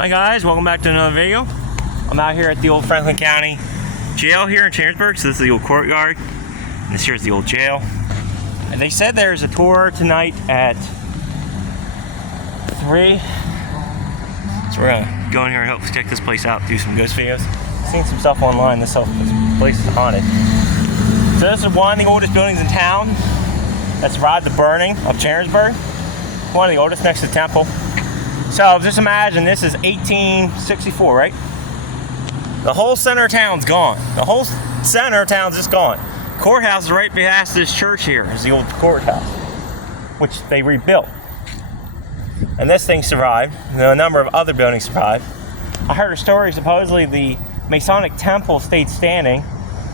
Hi guys, welcome back to another video. I'm out here at the old Franklin County Jail here in Chambersburg. So this is the old courtyard, and this here's the old jail. And they said there's a tour tonight at 3. So we're gonna go in here and hopefully check this place out, do some ghost videos. Seen some stuff online. This place is haunted. So this is one of the oldest buildings in town that survived the burning of Chambersburg. One of the oldest, next to the temple. So just imagine this is 1864, right? The whole center of town's gone. The whole center of town's just gone. Courthouse is right past this church here. Is the old courthouse, which they rebuilt. And this thing survived. A number of other buildings survived. I heard a story, supposedly the Masonic temple stayed standing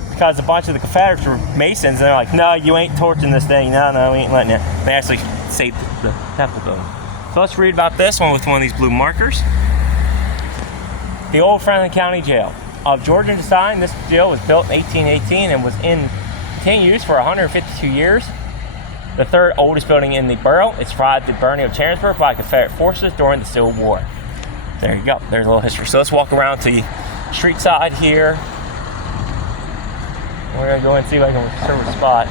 because a bunch of the Confederates were Masons, and they're like, no, you ain't torching this thing. No, we ain't letting it. They actually saved the temple building. So let's read about this one with one of these blue markers. The old Franklin County Jail. Of Georgian design, this jail was built in 1818 and was in continued use for 152 years. The third oldest building in the borough. It survived the burning of Chambersburg by Confederate forces during the Civil War. There you go. There's a little history. So let's walk around to the street side here. We're going to go and see if I can reserve a spot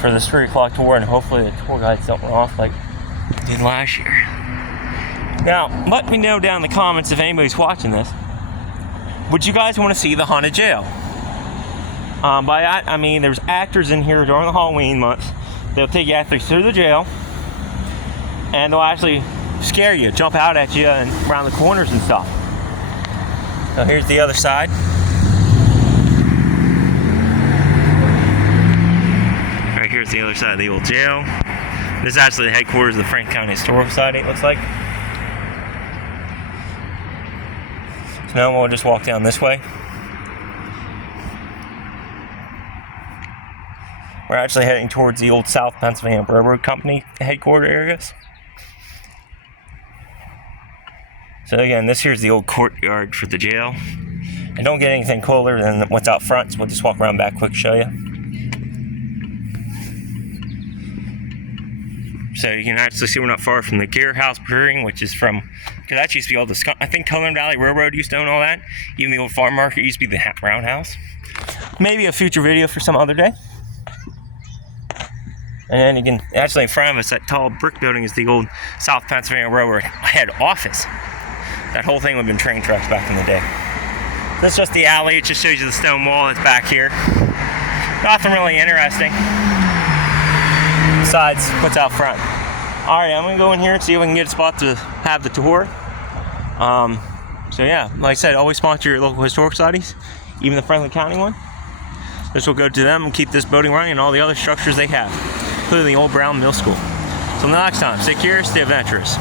for the 3 o'clock tour, and hopefully the tour guides don't run off like did last year. Now, let me know down in the comments if anybody's watching this. Would you guys want to see the haunted jail? By that, I mean there's actors in here during the Halloween months. They'll take you actors through the jail, and they'll actually scare you, jump out at you, and around the corners and stuff. Now here's the other side. Right here's the other side of the old jail. This is actually the headquarters of the Franklin County Historical Society, it looks like. So now we'll just walk down this way. We're actually heading towards the old South Pennsylvania Railroad Company headquarters areas. So again, this here's the old courtyard for the jail. And don't get anything cooler than what's out front, so we'll just walk around back quick, show you. So you can actually see we're not far from the Gear House Brewing, which is from, because that used to be all the, I think Cumberland Valley Railroad used to own all that. Even the old farm market used to be the roundhouse. Maybe a future video for some other day. And then you can, actually in front of us, that tall brick building is the old South Pennsylvania Railroad head office. That whole thing would have been train tracks back in the day. That's just the alley. It just shows you the stone wall that's back here. Nothing really interesting besides what's out front. Alright, I'm going to go in here and see if we can get a spot to have the tour. So yeah, like I said, always sponsor your local historic societies, even the Franklin County one. This will go to them and keep this building running and all the other structures they have, including the old Brown Mill School. So until next time, stay curious, stay adventurous.